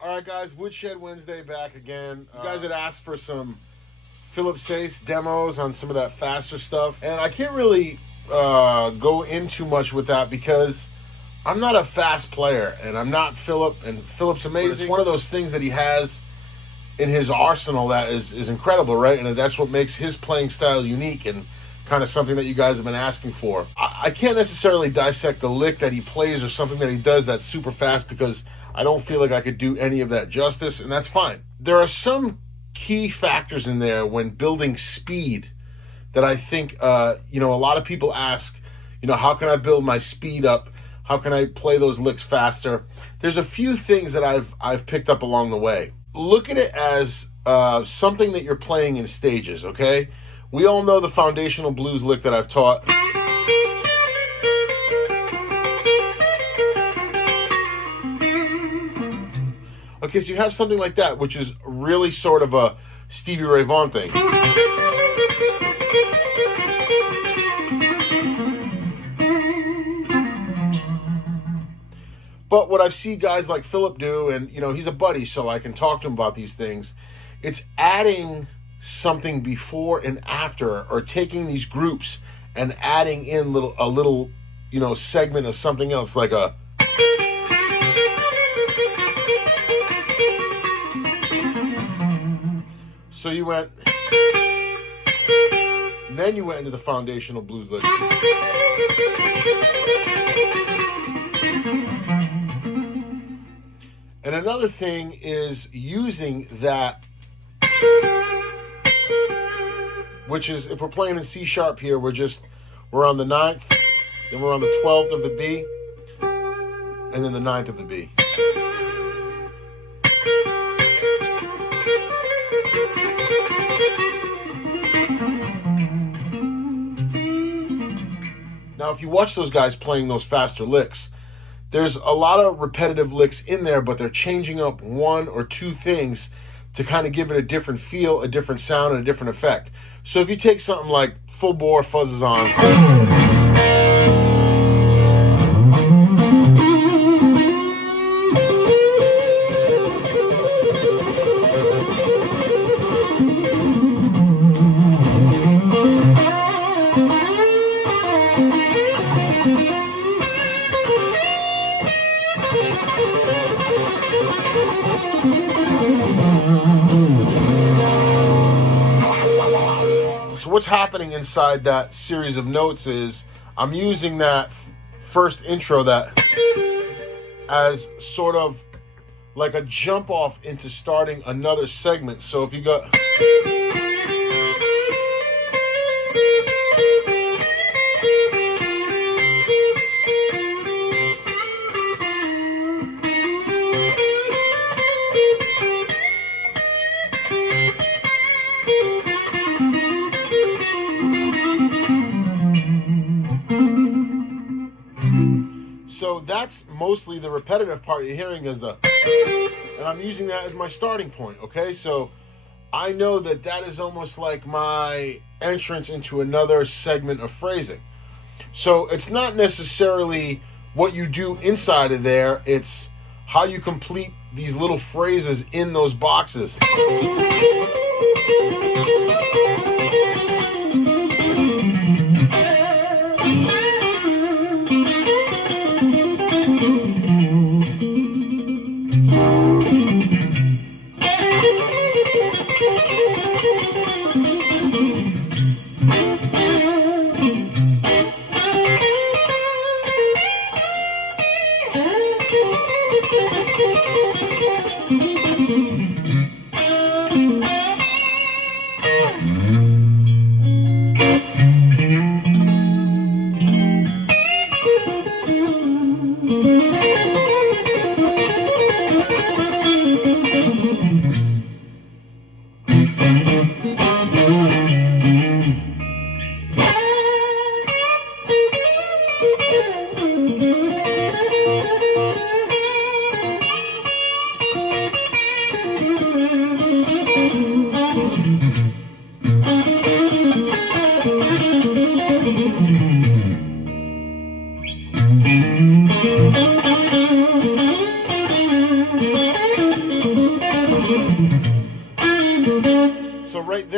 Alright guys, Woodshed Wednesday back again. You guys had asked for some Philip SAYCE demos on some of that faster stuff, and I can't really go in too much with that because I'm not a fast player, and I'm not Philip, and Philip's amazing. But it's one of those things that he has in his arsenal that is incredible, right? And that's what makes his playing style unique and kind of something that you guys have been asking for. I can't necessarily dissect the lick that he plays or something that he does that's super fast because I don't feel like I could do any of that justice, and that's fine. There are some key factors in there when building speed that I think, a lot of people ask, how can I build my speed up? How can I play those licks faster? There's a few things that I've picked up along the way. Look at it as something that you're playing in stages, okay? We all know the foundational blues lick that I've taught. Okay, so you have something like that, which is really sort of a Stevie Ray Vaughan thing. But what I see guys like Philip do, and he's a buddy, so I can talk to him about these things, it's adding something before and after, or taking these groups and adding in a little segment of something else, like a... So you went, then you went into the foundational blues lick. And another thing is using that, which is, if we're playing in C sharp here, we're on the 9th, then we're on the 12th of the B, and then the 9th of the B. Now, if you watch those guys playing those faster licks, there's a lot of repetitive licks in there, but they're changing up one or two things to kind of give it a different feel, a different sound, and a different effect. So if you take something like Full Bore Fuzzes On, so what's happening inside that series of notes is I'm using that first intro that as sort of like a jump off into starting another segment. So if you go... So that's mostly the repetitive part you're hearing is the, and I'm using that as my starting point, okay? So I know that that is almost like my entrance into another segment of phrasing. So it's not necessarily what you do inside of there, it's how you complete these little phrases in those boxes.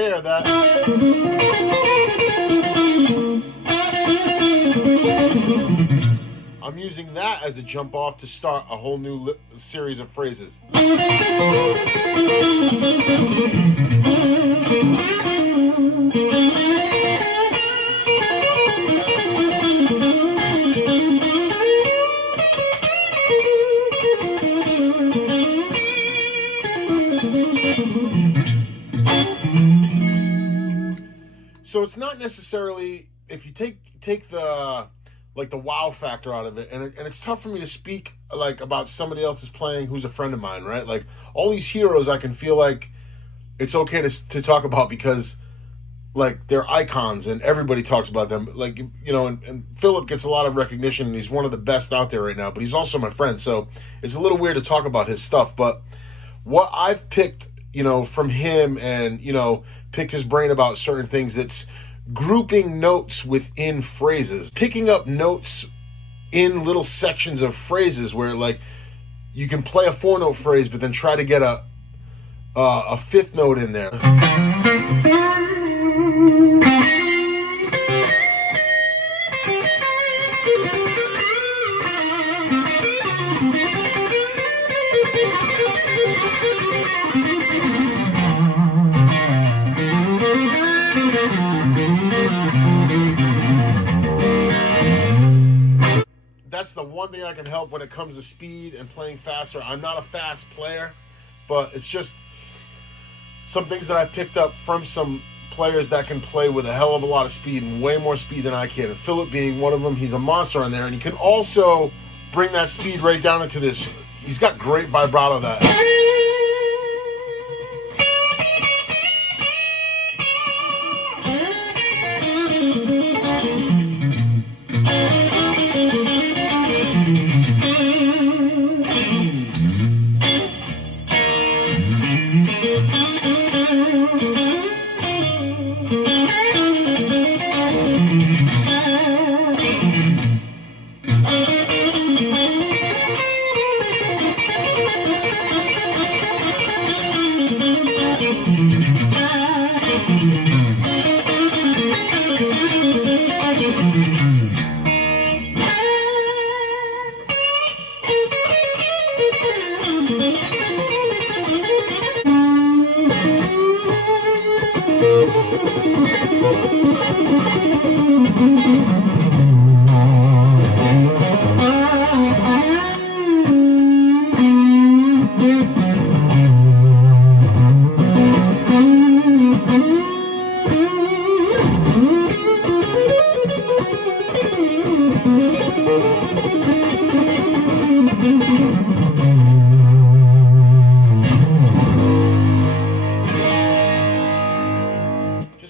there that I'm using that as a jump off to start a whole new series of phrases. So it's not necessarily, if you take the like the wow factor out of it, and it's tough for me to speak like about somebody else's playing who's a friend of mine, right? Like all these heroes, I can feel like it's okay to talk about because like they're icons and everybody talks about them. Like, you know, and Philip gets a lot of recognition and he's one of the best out there right now, but he's also my friend, so it's a little weird to talk about his stuff. But what I've picked, you know, from him and, you know, picked his brain about certain things, it's grouping notes within phrases, picking up notes in little sections of phrases where like you can play a 4-note phrase but then try to get a 5th note in there. That's the one thing I can help when it comes to speed and playing faster. I'm not a fast player, but it's just some things that I picked up from some players that can play with a hell of a lot of speed and way more speed than I can. And Philip being one of them, he's a monster on there, and he can also bring that speed right down into this. He's got great vibrato that.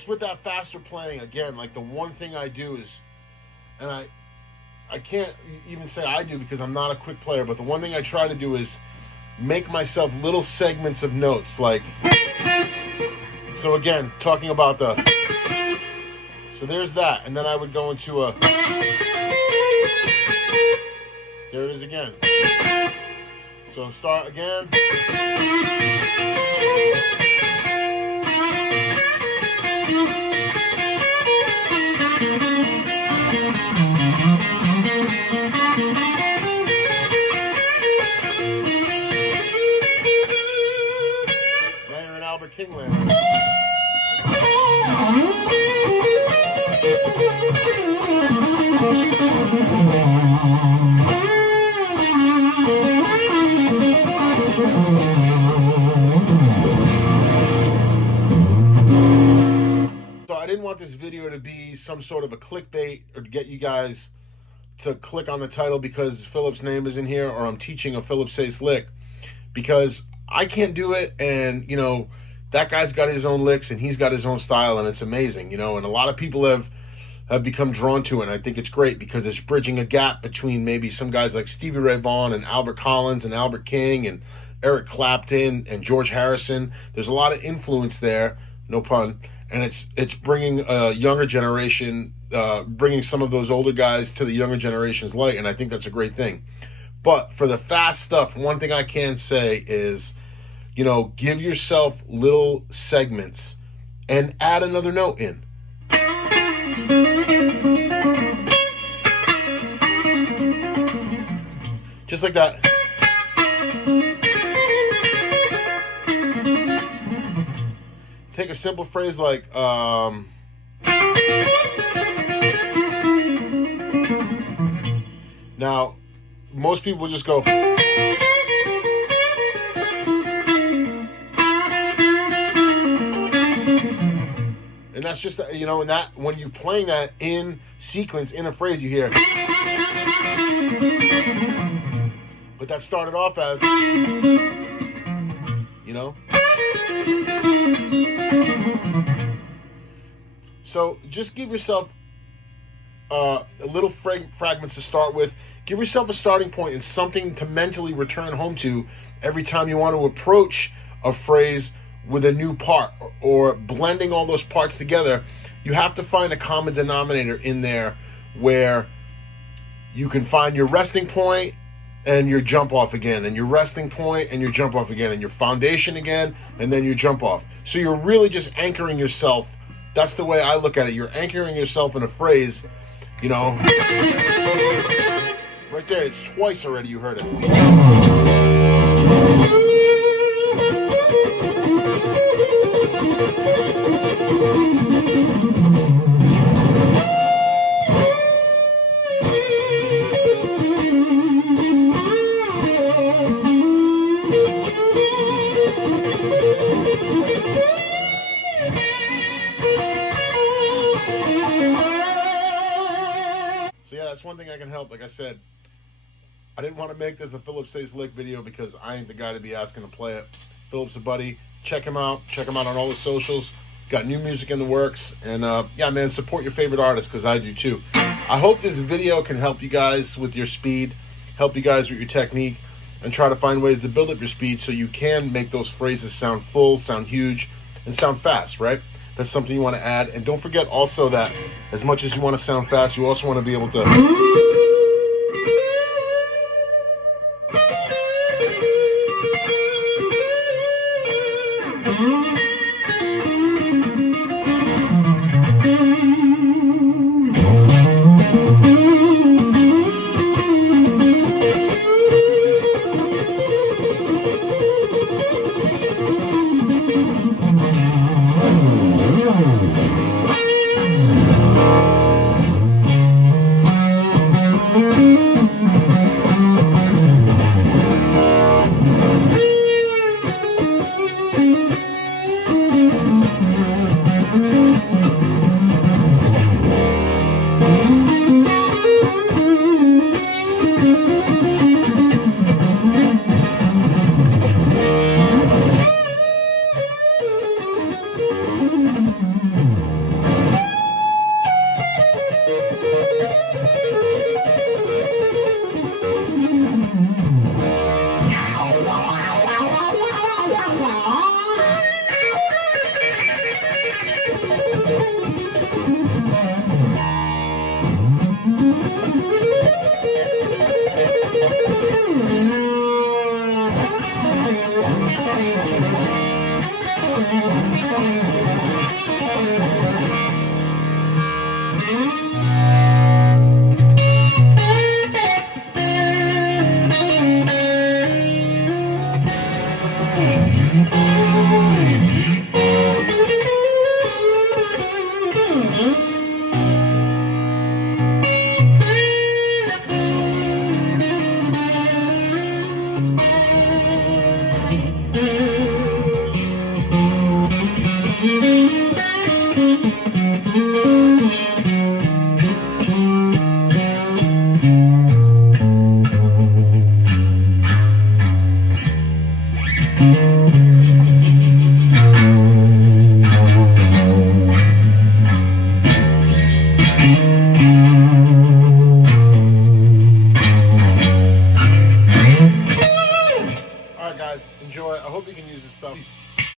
With that faster playing, again, like the one thing I do is, and I can't even say I do because I'm not a quick player, but the one thing I try to do is make myself little segments of notes, like, so again, talking about the, so there's that, and then I would go into a, there it is again. So start again. Now you're in Albert King land. So I didn't want this video to be some sort of a clickbait or to get you guys to click on the title because Philip's name is in here or I'm teaching a Philip SAYCE lick, because I can't do it, and you know that guy's got his own licks and he's got his own style and it's amazing, you know, and a lot of people have become drawn to it, and I think it's great because it's bridging a gap between maybe some guys like Stevie Ray Vaughan and Albert Collins and Albert King and Eric Clapton and George Harrison. There's a lot of influence there, no pun, and it's bringing a younger generation, bringing some of those older guys to the younger generation's light, and I think that's a great thing. But for the fast stuff, one thing I can say is, you know, give yourself little segments and add another note in. Just like that. Take a simple phrase like, now, most people just go, and that's just, you know, and that when you're playing that in sequence in a phrase, you hear, but that started off as, you know. So just give yourself little fragments to start with. Give yourself a starting point and something to mentally return home to every time you want to approach a phrase with a new part or blending all those parts together. You have to find a common denominator in there where you can find your resting point and your jump off again, and your resting point and your jump off again, and your foundation again, and then your jump off. So you're really just anchoring yourself. That's the way I look at it. You're anchoring yourself in a phrase, you know. Right there, it's twice already you heard it. So yeah, that's one thing I can help. Like I said, I didn't want to make this a Philip SAYCE Lick video because I ain't the guy to be asking to play it. Philip's a buddy. Check him out. Check him out on all the socials. Got new music in the works. And yeah, man, support your favorite artists because I do too. I hope this video can help you guys with your speed, help you guys with your technique, and try to find ways to build up your speed so you can make those phrases sound full, sound huge, and sound fast, right? That's something you want to add. And don't forget also that as much as you want to sound fast, you also want to be able to...